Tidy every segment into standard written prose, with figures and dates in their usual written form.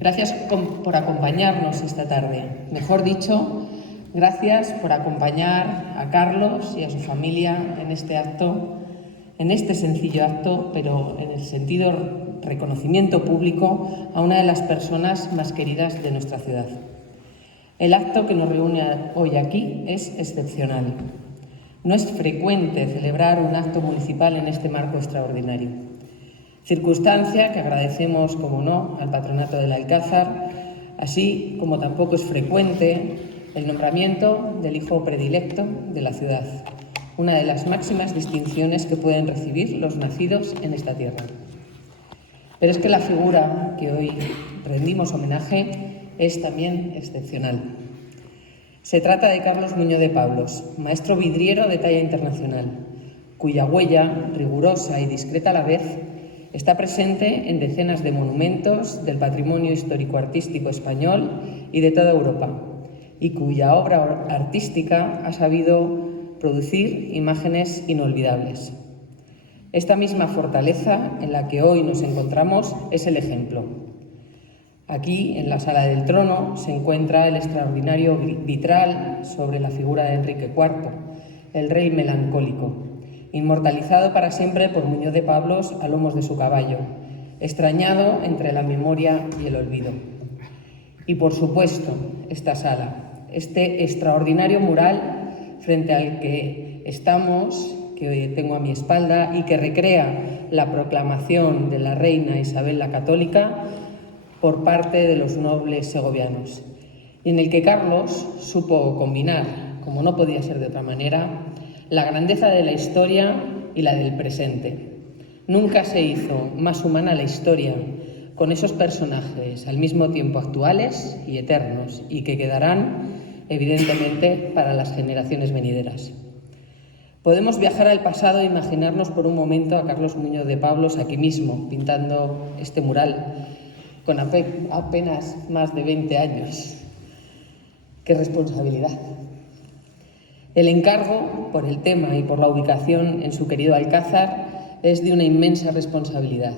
Gracias por acompañarnos esta tarde. Mejor dicho, gracias por acompañar a Carlos y a su familia en este acto, en este sencillo acto, pero en el sentido reconocimiento público a una de las personas más queridas de nuestra ciudad. El acto que nos reúne hoy aquí es excepcional. No es frecuente celebrar un acto municipal en este marco extraordinario. Circunstancia que agradecemos, como no, al Patronato del Alcázar, así como tampoco es frecuente el nombramiento del hijo predilecto de la ciudad, una de las máximas distinciones que pueden recibir los nacidos en esta tierra. Pero es que la figura que hoy rendimos homenaje es también excepcional. Se trata de Carlos Muñoz de Pablos, maestro vidriero de talla internacional, cuya huella, rigurosa y discreta a la vez, está presente en decenas de monumentos del patrimonio histórico-artístico español y de toda Europa, y cuya obra artística ha sabido producir imágenes inolvidables. Esta misma fortaleza en la que hoy nos encontramos es el ejemplo. Aquí, en la Sala del Trono, se encuentra el extraordinario vitral sobre la figura de Enrique IV, el rey melancólico, inmortalizado para siempre por Muñoz de Pablos a lomos de su caballo, extrañado entre la memoria y el olvido. Y por supuesto, esta sala, este extraordinario mural frente al que estamos, que tengo a mi espalda y que recrea la proclamación de la reina Isabel la Católica por parte de los nobles segovianos, y en el que Carlos supo combinar, como no podía ser de otra manera, la grandeza de la historia y la del presente. Nunca se hizo más humana la historia con esos personajes al mismo tiempo actuales y eternos, y que quedarán, evidentemente, para las generaciones venideras. Podemos viajar al pasado e imaginarnos por un momento a Carlos Muñoz de Pablos aquí mismo, pintando este mural, con apenas más de 20 años. ¡Qué responsabilidad! El encargo, por el tema y por la ubicación en su querido Alcázar, es de una inmensa responsabilidad.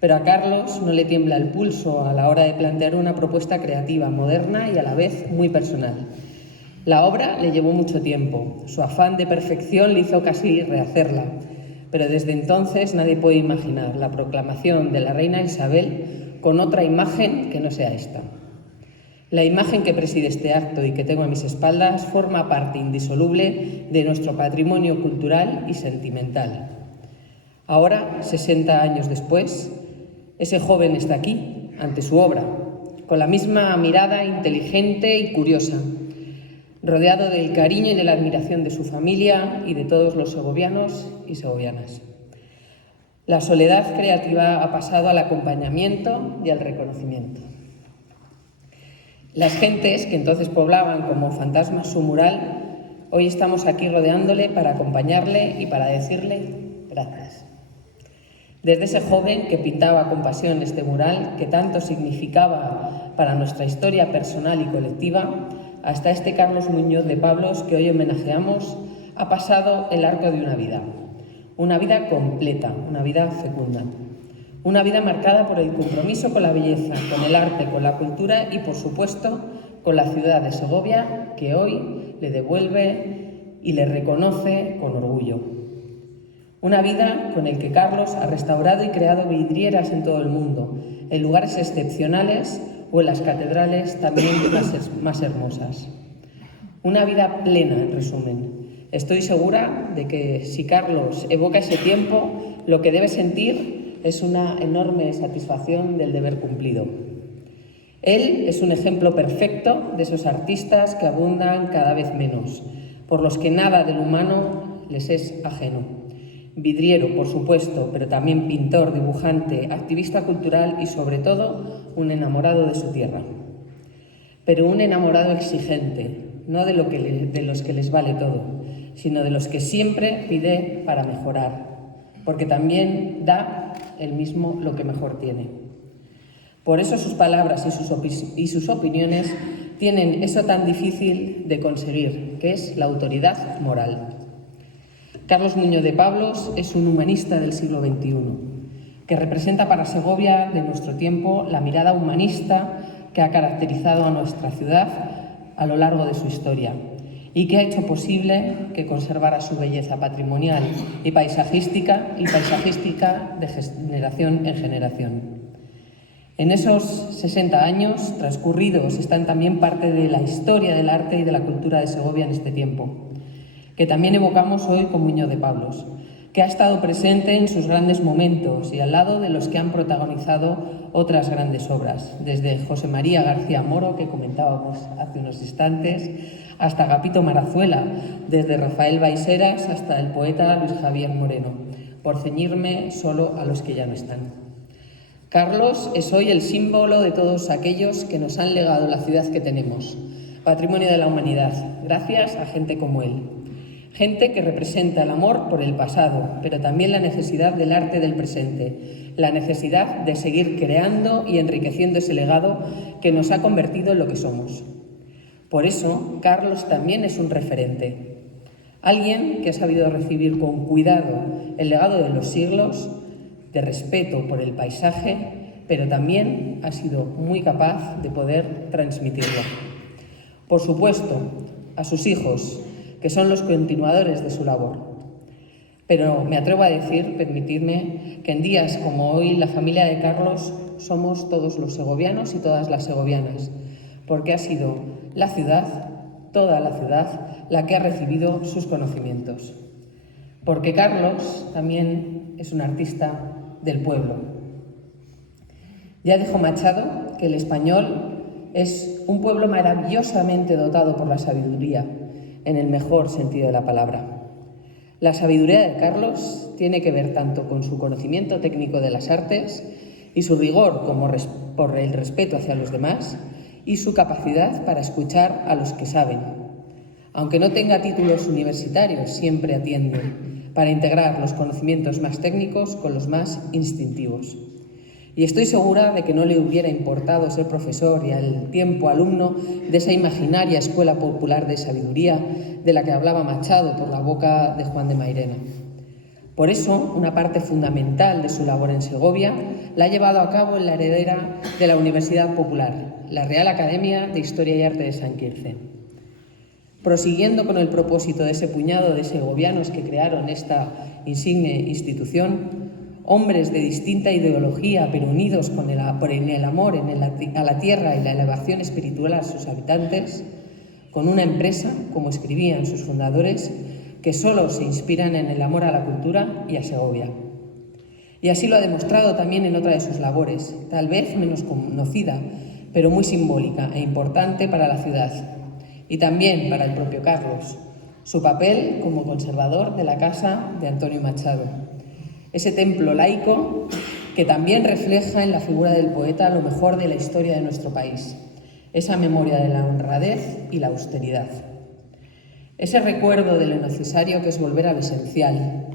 Pero a Carlos no le tiembla el pulso a la hora de plantear una propuesta creativa, moderna y a la vez muy personal. La obra le llevó mucho tiempo. Su afán de perfección le hizo casi rehacerla. Pero desde entonces nadie puede imaginar la proclamación de la reina Isabel con otra imagen que no sea esta. La imagen que preside este acto y que tengo a mis espaldas forma parte indisoluble de nuestro patrimonio cultural y sentimental. Ahora, 60 años después, ese joven está aquí, ante su obra, con la misma mirada inteligente y curiosa, rodeado del cariño y de la admiración de su familia y de todos los segovianos y segovianas. La soledad creativa ha pasado al acompañamiento y al reconocimiento. Las gentes que entonces poblaban como fantasmas su mural, hoy estamos aquí rodeándole para acompañarle y para decirle gracias. Desde ese joven que pintaba con pasión este mural, que tanto significaba para nuestra historia personal y colectiva, hasta este Carlos Muñoz de Pablos que hoy homenajeamos, ha pasado el arco de una vida completa, una vida fecunda. Una vida marcada por el compromiso con la belleza, con el arte, con la cultura y, por supuesto, con la ciudad de Segovia, que hoy le devuelve y le reconoce con orgullo. Una vida con el que Carlos ha restaurado y creado vidrieras en todo el mundo, en lugares excepcionales o en las catedrales también más hermosas. Una vida plena, en resumen. Estoy segura de que si Carlos evoca ese tiempo, lo que debe sentir es una enorme satisfacción del deber cumplido. Él es un ejemplo perfecto de esos artistas que abundan cada vez menos, por los que nada del humano les es ajeno. Vidriero, por supuesto, pero también pintor, dibujante, activista cultural y, sobre todo, un enamorado de su tierra. Pero un enamorado exigente, no de los que les vale todo, sino de los que siempre pide para mejorar, porque también da él mismo lo que mejor tiene. Por eso sus palabras y sus opiniones tienen eso tan difícil de conseguir, que es la autoridad moral. Carlos Muñoz de Pablos es un humanista del siglo XXI. que representa para Segovia de nuestro tiempo la mirada humanista que ha caracterizado a nuestra ciudad a lo largo de su historia y que ha hecho posible que conservara su belleza patrimonial y paisajística de generación en generación. En esos 60 años transcurridos están también parte de la historia del arte y de la cultura de Segovia en este tiempo, que también evocamos hoy con Muñoz de Pablos, que ha estado presente en sus grandes momentos y al lado de los que han protagonizado otras grandes obras, desde José María García Moro, que comentábamos hace unos instantes, hasta Agapito Marazuela, desde Rafael Baiseras hasta el poeta Luis Javier Moreno, por ceñirme solo a los que ya no están. Carlos es hoy el símbolo de todos aquellos que nos han legado la ciudad que tenemos, patrimonio de la humanidad, gracias a gente como él. Gente que representa el amor por el pasado, pero también la necesidad del arte del presente, la necesidad de seguir creando y enriqueciendo ese legado que nos ha convertido en lo que somos. Por eso, Carlos también es un referente. Alguien que ha sabido recibir con cuidado el legado de los siglos, de respeto por el paisaje, pero también ha sido muy capaz de poder transmitirlo. Por supuesto, a sus hijos, que son los continuadores de su labor. Pero me atrevo a decir, permitidme, que en días como hoy la familia de Carlos somos todos los segovianos y todas las segovianas, porque ha sido la ciudad, toda la ciudad, la que ha recibido sus conocimientos. Porque Carlos también es un artista del pueblo. Ya dijo Machado que el español es un pueblo maravillosamente dotado por la sabiduría, en el mejor sentido de la palabra. La sabiduría de Carlos tiene que ver tanto con su conocimiento técnico de las artes y su rigor como por el respeto hacia los demás y su capacidad para escuchar a los que saben. Aunque no tenga títulos universitarios, siempre atiende para integrar los conocimientos más técnicos con los más instintivos. Y estoy segura de que no le hubiera importado ser profesor y al tiempo alumno de esa imaginaria escuela popular de sabiduría de la que hablaba Machado por la boca de Juan de Mairena. Por eso, una parte fundamental de su labor en Segovia la ha llevado a cabo en la heredera de la Universidad Popular, la Real Academia de Historia y Arte de San Quirce. Prosiguiendo con el propósito de ese puñado de segovianos que crearon esta insigne institución, hombres de distinta ideología, pero unidos por el amor a la tierra y la elevación espiritual a sus habitantes, con una empresa, como escribían sus fundadores, que solo se inspiran en el amor a la cultura y a Segovia. Y así lo ha demostrado también en otra de sus labores, tal vez menos conocida, pero muy simbólica e importante para la ciudad, y también para el propio Carlos, su papel como conservador de la casa de Antonio Machado. Ese templo laico que también refleja en la figura del poeta lo mejor de la historia de nuestro país, esa memoria de la honradez y la austeridad. Ese recuerdo de lo necesario que es volver al esencial.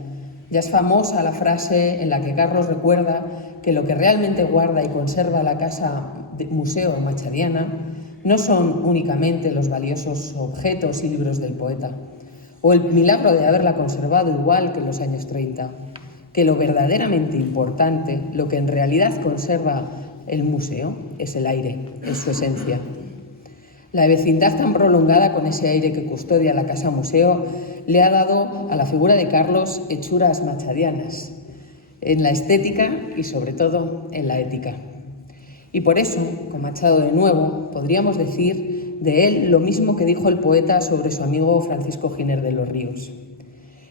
Ya es famosa la frase en la que Carlos recuerda que lo que realmente guarda y conserva la casa museo machadiana no son únicamente los valiosos objetos y libros del poeta, o el milagro de haberla conservado igual que en los años 30, que lo verdaderamente importante, lo que en realidad conserva el museo, es el aire, es su esencia. La vecindad tan prolongada con ese aire que custodia la casa museo le ha dado a la figura de Carlos hechuras machadianas, en la estética y sobre todo en la ética. Y por eso, con Machado de nuevo, podríamos decir de él lo mismo que dijo el poeta sobre su amigo Francisco Giner de los Ríos.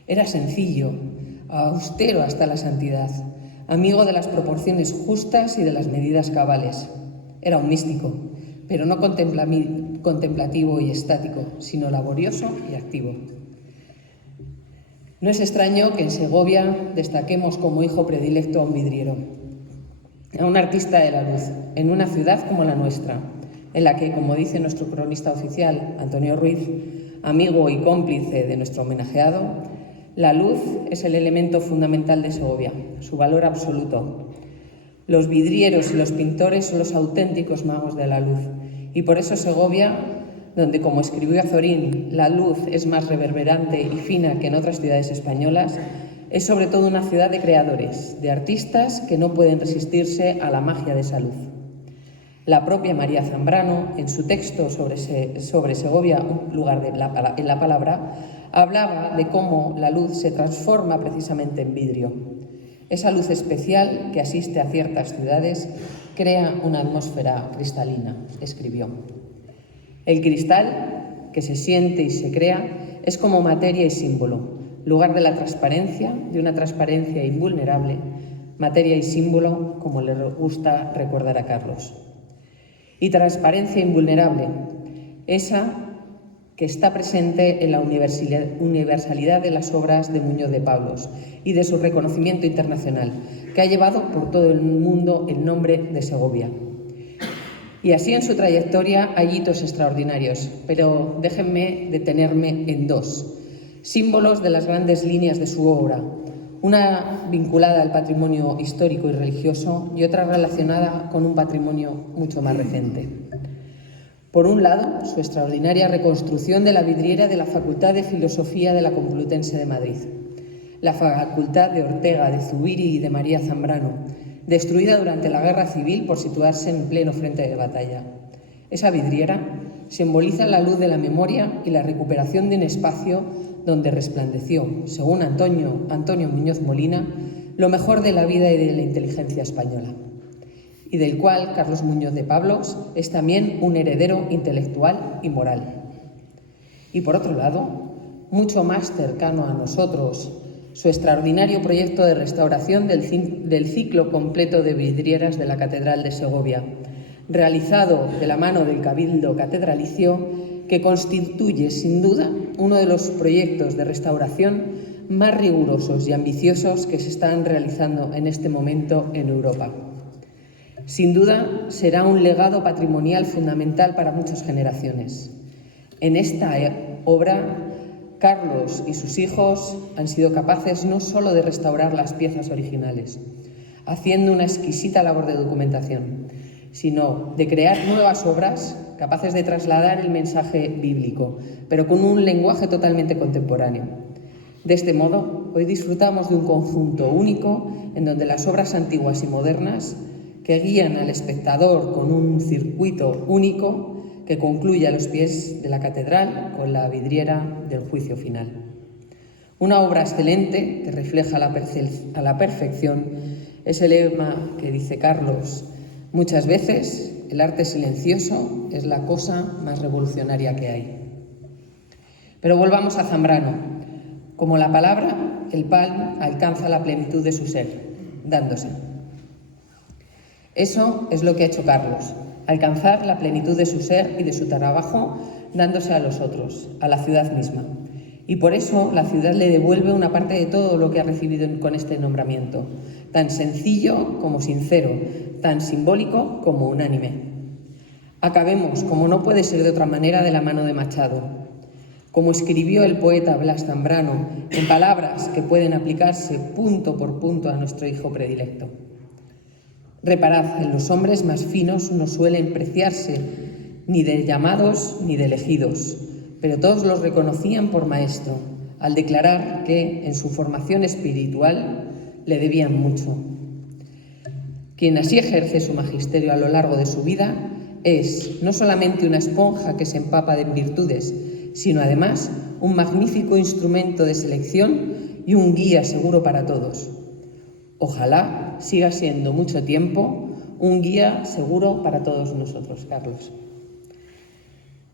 Era sencillo, austero hasta la santidad, amigo de las proporciones justas y de las medidas cabales. Era un místico, pero no contemplativo y estático, sino laborioso y activo. No es extraño que en Segovia destaquemos como hijo predilecto a un vidriero, a un artista de la luz, en una ciudad como la nuestra, en la que, como dice nuestro cronista oficial, Antonio Ruiz, amigo y cómplice de nuestro homenajeado, la luz es el elemento fundamental de Segovia, su valor absoluto. Los vidrieros y los pintores son los auténticos magos de la luz, y por eso Segovia, donde, como escribió Azorín, la luz es más reverberante y fina que en otras ciudades españolas, Es sobre todo una ciudad de creadores, de artistas que no pueden resistirse a la magia de esa luz. La propia María Zambrano, en su texto sobre Segovia, un lugar en la palabra, hablaba de cómo la luz se transforma precisamente en vidrio. Esa luz especial que asiste a ciertas ciudades crea una atmósfera cristalina, escribió. El cristal, que se siente y se crea, es como materia y símbolo, lugar de la transparencia, de una transparencia invulnerable, materia y símbolo, como le gusta recordar a Carlos. Y transparencia invulnerable, esa que está presente en la universalidad de las obras de Muñoz de Pablos y de su reconocimiento internacional, que ha llevado por todo el mundo el nombre de Segovia. Y así en su trayectoria hay hitos extraordinarios, pero déjenme detenerme en dos, símbolos de las grandes líneas de su obra, una vinculada al patrimonio histórico y religioso y otra relacionada con un patrimonio mucho más reciente. Por un lado, su extraordinaria reconstrucción de la vidriera de la Facultad de Filosofía de la Complutense de Madrid, la Facultad de Ortega, de Zubiri y de María Zambrano, destruida durante la Guerra Civil por situarse en pleno frente de batalla. Esa vidriera simboliza la luz de la memoria y la recuperación de un espacio donde resplandeció, según Antonio Muñoz Molina, lo mejor de la vida y de la inteligencia española, y del cual Carlos Muñoz de Pablos es también un heredero intelectual y moral. Y por otro lado, mucho más cercano a nosotros, su extraordinario proyecto de restauración del ciclo completo de vidrieras de la Catedral de Segovia, realizado de la mano del Cabildo Catedralicio, que constituye, sin duda, uno de los proyectos de restauración más rigurosos y ambiciosos que se están realizando en este momento en Europa. Sin duda, será un legado patrimonial fundamental para muchas generaciones. En esta obra, Carlos y sus hijos han sido capaces no solo de restaurar las piezas originales, haciendo una exquisita labor de documentación, sino de crear nuevas obras capaces de trasladar el mensaje bíblico, pero con un lenguaje totalmente contemporáneo. De este modo, hoy disfrutamos de un conjunto único en donde las obras antiguas y modernas, que guían al espectador con un circuito único que concluye a los pies de la catedral con la vidriera del juicio final. Una obra excelente que refleja a la perfección ese lema que dice Carlos: muchas veces el arte silencioso es la cosa más revolucionaria que hay. Pero volvamos a Zambrano. Como la palabra, el pan alcanza la plenitud de su ser, dándose. Eso es lo que ha hecho Carlos, alcanzar la plenitud de su ser y de su trabajo, dándose a los otros, a la ciudad misma. Y por eso la ciudad le devuelve una parte de todo lo que ha recibido con este nombramiento, tan sencillo como sincero, tan simbólico como unánime. Acabemos, como no puede ser de otra manera, de la mano de Machado. Como escribió el poeta Blas Zambrano, en palabras que pueden aplicarse punto por punto a nuestro hijo predilecto. Reparad, en los hombres más finos no suelen preciarse ni de llamados ni de elegidos, pero todos los reconocían por maestro, al declarar que, en su formación espiritual, le debían mucho. Quien así ejerce su magisterio a lo largo de su vida es no solamente una esponja que se empapa de virtudes, sino además un magnífico instrumento de selección y un guía seguro para todos. Ojalá siga siendo mucho tiempo un guía seguro para todos nosotros, Carlos.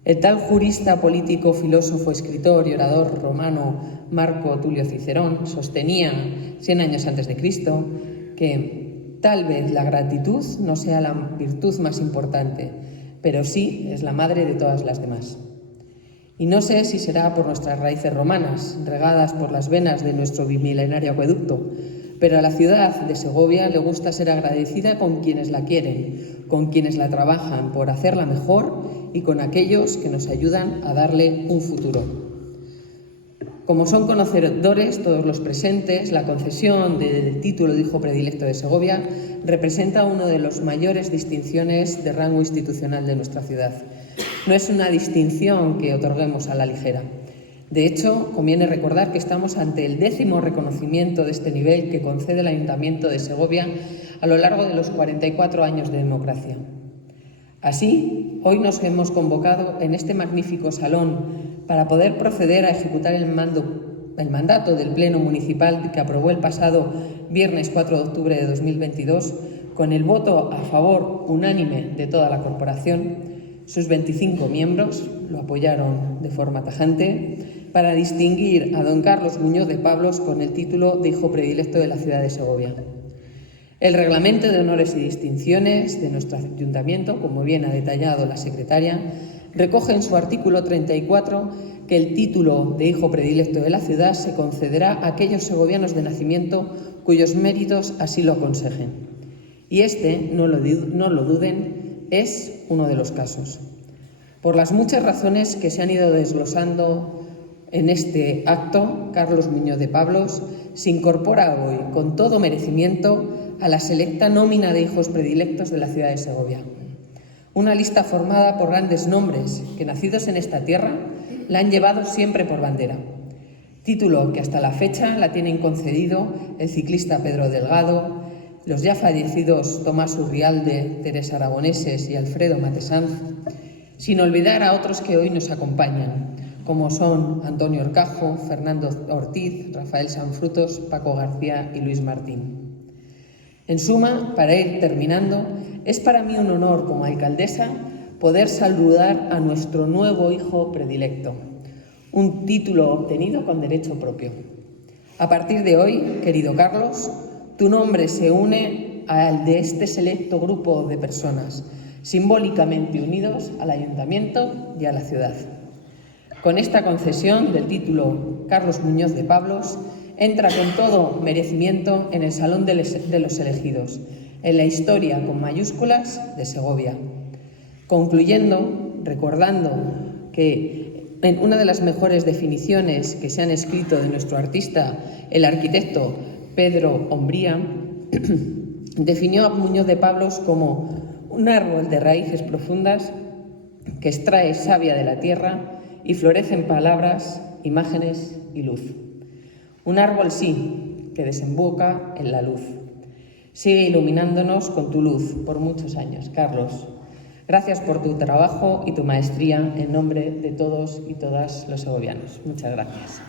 El tal jurista, político, filósofo, escritor y orador romano Marco Tulio Cicerón sostenía, 100 años antes de Cristo, que tal vez la gratitud no sea la virtud más importante, pero sí es la madre de todas las demás. Y no sé si será por nuestras raíces romanas, regadas por las venas de nuestro bimilenario acueducto, pero a la ciudad de Segovia le gusta ser agradecida con quienes la quieren, con quienes la trabajan por hacerla mejor y con aquellos que nos ayudan a darle un futuro. Como son conocedores todos los presentes, la concesión del título de hijo predilecto de Segovia representa una de las mayores distinciones de rango institucional de nuestra ciudad. No es una distinción que otorguemos a la ligera. De hecho, conviene recordar que estamos ante el 10º reconocimiento de este nivel que concede el Ayuntamiento de Segovia a lo largo de los 44 años de democracia. Así, hoy nos hemos convocado en este magnífico salón para poder proceder a ejecutar el mandato del Pleno Municipal que aprobó el pasado viernes 4 de octubre de 2022 con el voto a favor unánime de toda la corporación. Sus 25 miembros lo apoyaron de forma tajante para distinguir a don Carlos Muñoz de Pablos con el título de hijo predilecto de la ciudad de Segovia. El reglamento de honores y distinciones de nuestro ayuntamiento, como bien ha detallado la secretaria, recoge en su artículo 34 que el título de hijo predilecto de la ciudad se concederá a aquellos segovianos de nacimiento cuyos méritos así lo aconsejen. Y este, no lo duden, es uno de los casos. Por las muchas razones que se han ido desglosando en este acto, Carlos Muñoz de Pablos se incorpora hoy con todo merecimiento a la selecta nómina de hijos predilectos de la ciudad de Segovia. Una lista formada por grandes nombres que, nacidos en esta tierra, la han llevado siempre por bandera. Título que hasta la fecha la tienen concedido el ciclista Pedro Delgado, los ya fallecidos Tomás Urrialde, Teresa Aragoneses y Alfredo Matesanz, sin olvidar a otros que hoy nos acompañan, como son Antonio Orcajo, Fernando Ortiz, Rafael Sanfrutos, Paco García y Luis Martín. En suma, para ir terminando, es para mí un honor como alcaldesa poder saludar a nuestro nuevo hijo predilecto, un título obtenido con derecho propio. A partir de hoy, querido Carlos, tu nombre se une al de este selecto grupo de personas, simbólicamente unidos al Ayuntamiento y a la ciudad. Con esta concesión del título Carlos Muñoz de Pablos, entra con todo merecimiento en el Salón de los Elegidos, en la historia con mayúsculas de Segovia. Concluyendo, recordando que en una de las mejores definiciones que se han escrito de nuestro artista, el arquitecto Pedro Ombría, definió a Muñoz de Pablos como un árbol de raíces profundas que extrae savia de la tierra y florece en palabras, imágenes y luz. Un árbol, sí, que desemboca en la luz. Sigue iluminándonos con tu luz por muchos años, Carlos. Gracias por tu trabajo y tu maestría en nombre de todos y todas los segovianos. Muchas gracias.